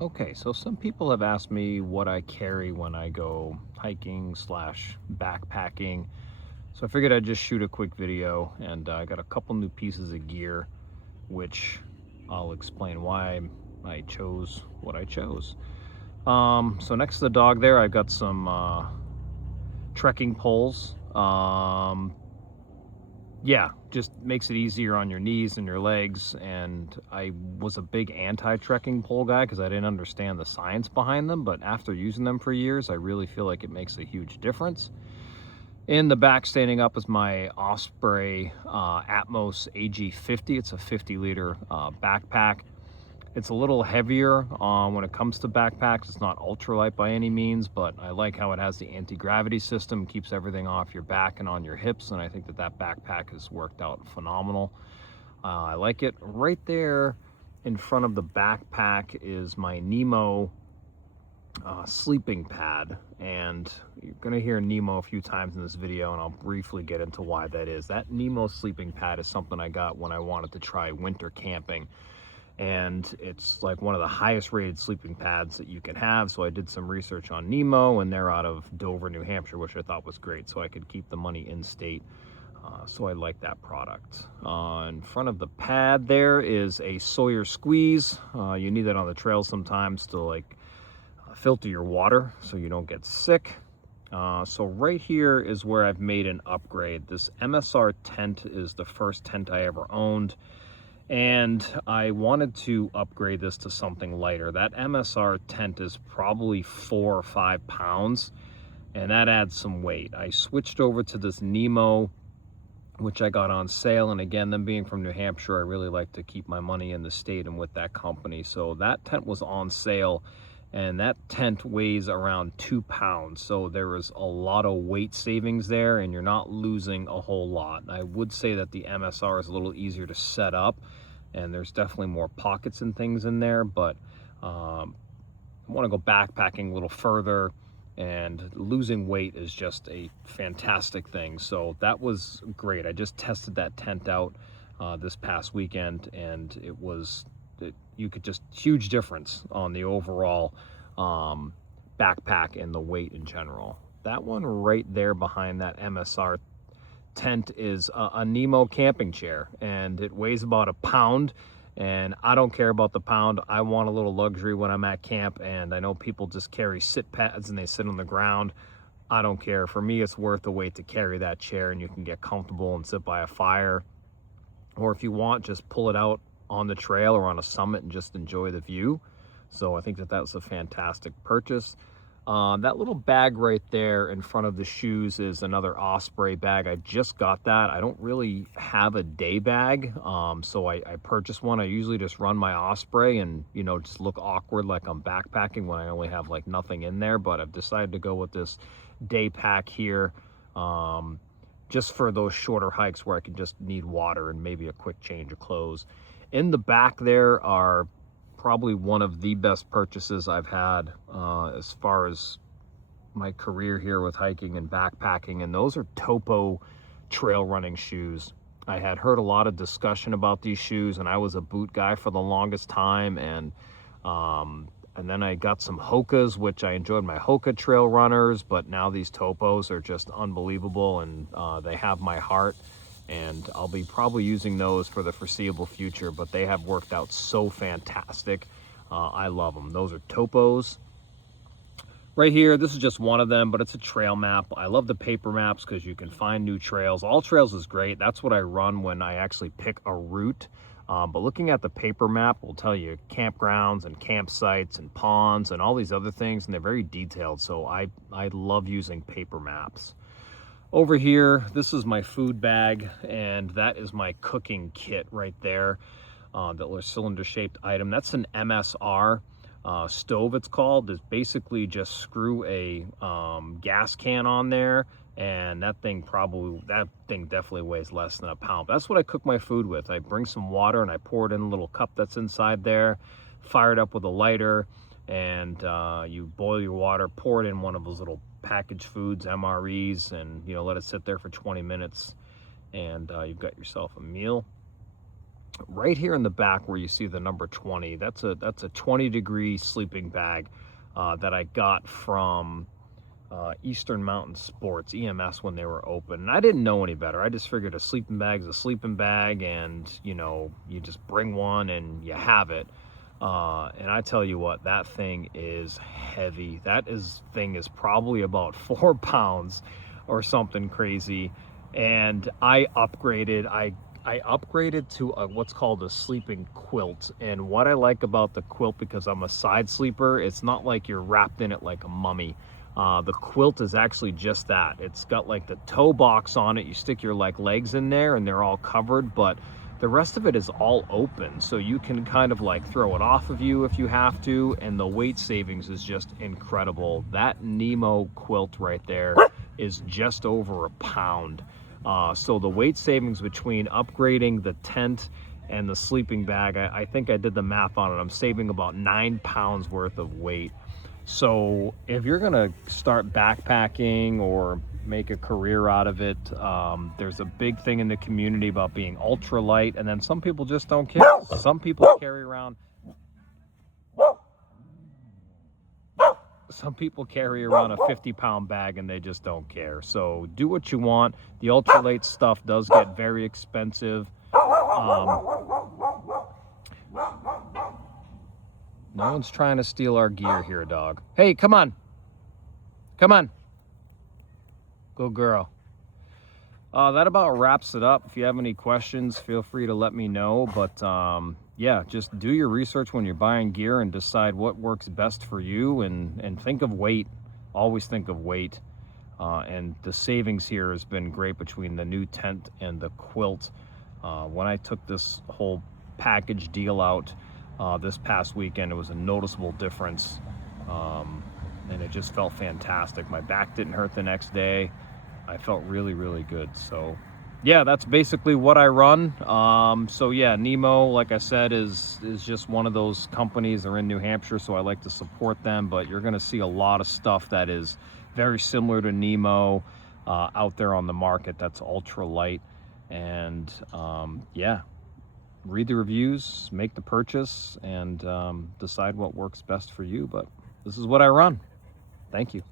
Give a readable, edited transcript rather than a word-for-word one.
Okay, so some people have asked me what I carry when I go hiking slash backpacking. So I figured I'd just shoot a quick video, and I got a couple new pieces of gear, which I'll explain why I chose what I chose. So next to the dog there, I've got some trekking poles. Yeah, just makes it easier on your knees and your legs. And I was a big anti-trekking pole guy because I didn't understand the science behind them. But after using them for years, I really feel like it makes a huge difference. In the back, standing up, is my Osprey Atmos AG50. It's a 50-liter backpack. It's a little heavier when it comes to backpacks. It's not ultralight by any means, but I like how it has the anti-gravity system, keeps everything off your back and on your hips, and I think that that backpack has worked out phenomenal. I like it. Right there in front of the backpack is my Nemo sleeping pad, and you're going to hear Nemo a few times in this video, and I'll briefly get into why that is. That Nemo sleeping pad is something I got when I wanted to try winter camping, and it's like one of the highest rated sleeping pads that you can have. So I did some research on Nemo, and they're out of Dover, New Hampshire, which I thought was great, so I could keep the money in state. So I like that product. In front of the pad there is a Sawyer Squeeze. You need that on the trail sometimes to like filter your water so you don't get sick. So right here is where I've made an upgrade. This MSR tent is the first tent I ever owned, and I wanted to upgrade this to something lighter. That MSR tent is probably 4 or 5 pounds, and that adds some weight. I switched over to this Nemo, which I got on sale, and again, them being from New Hampshire, I really like to keep my money in the state and with that company. So that tent was on sale, and that tent weighs around 2 pounds. So there is a lot of weight savings there, and you're not losing a whole lot. I would say that the MSR is a little easier to set up, and there's definitely more pockets and things in there, but I want to go backpacking a little further, and losing weight is just a fantastic thing. So that was great. I just tested that tent out this past weekend, and you could just huge difference on the overall backpack and the weight in general. That one right there behind that MSR tent is a Nemo camping chair, and it weighs about a pound, and I don't care about the pound. I want a little luxury when I'm at camp, and I know people just carry sit pads and they sit on the ground. I don't care. For me, it's worth the weight to carry that chair, and you can get comfortable and sit by a fire, or if you want, just pull it out on the trail or on a summit and just enjoy the view. So I think that that's a fantastic purchase. That little bag right there in front of the shoes is another Osprey bag. I just got that. I don't really have a day bag, so I purchased one. I usually just run my Osprey and, you know, just look awkward like I'm backpacking when I only have like nothing in there, but I've decided to go with this day pack here, just for those shorter hikes where I can just need water and maybe a quick change of clothes. In the back there are probably one of the best purchases I've had as far as my career here with hiking and backpacking, and those are Topo trail running shoes. I had heard a lot of discussion about these shoes, and I was a boot guy for the longest time, and then I got some Hokas, which I enjoyed my Hoka trail runners, but now these Topos are just unbelievable, and they have my heart, and I'll be probably using those for the foreseeable future, but they have worked out so fantastic. I love them. Those are Topos. Right here, this is just one of them, but it's a trail map. I love the paper maps because you can find new trails. All Trails is great. That's what I run when I actually pick a route. But looking at the paper map will tell you campgrounds and campsites and ponds and all these other things, and they're very detailed. So I love using paper maps. Over here, this is my food bag, and that is my cooking kit right there. That little cylinder-shaped item. That's an MSR stove, it's called. It's basically just screw a gas can on there, and that thing definitely weighs less than a pound. That's what I cook my food with. I bring some water and I pour it in a little cup that's inside there, fire it up with a lighter, and you boil your water, pour it in one of those little packaged foods, MREs, and, you know, let it sit there for 20 minutes, and you've got yourself a meal. right here in the back where you see the number 20, that's a 20-degree sleeping bag that I got from Eastern Mountain Sports, EMS, when they were open. And I didn't know any better. I just figured a sleeping bag's a sleeping bag, and you know, you just bring one and you have it. And I tell you what, that thing is heavy. Thing is probably about 4 pounds or something crazy. And I upgraded. I upgraded to what's called a sleeping quilt. And what I like about the quilt, because I'm a side sleeper, it's not like you're wrapped in it like a mummy. The quilt is actually just that. It's got like the toe box on it. You stick your like legs in there and they're all covered, but the rest of it is all open. So you can kind of like throw it off of you if you have to. And the weight savings is just incredible. That Nemo quilt right there is just over a pound. So the weight savings between upgrading the tent and the sleeping bag, I think I did the math on it. I'm saving about 9 pounds worth of weight. So if you're gonna start backpacking or make a career out of it, there's a big thing in the community about being ultra light, and then some people just don't care. Some people carry around a 50-pound bag and they just don't care. So do what you want. The ultralight stuff does get very expensive. No one's trying to steal our gear here, dog. Hey, come on. Come on. Good girl. That about wraps it up. If you have any questions, feel free to let me know. But yeah, just do your research when you're buying gear and decide what works best for you, and think of weight. Always think of weight. And the savings here has been great between the new tent and the quilt. When I took this whole package deal out this past weekend, it was a noticeable difference. And it just felt fantastic. My back didn't hurt the next day. I felt really, really good. So yeah, that's basically what I run. So yeah, Nemo, like I said, is just one of those companies. They're in New Hampshire, so I like to support them. But you're going to see a lot of stuff that is very similar to Nemo out there on the market that's ultra light. And yeah, read the reviews, make the purchase, and decide what works best for you. But this is what I run. Thank you.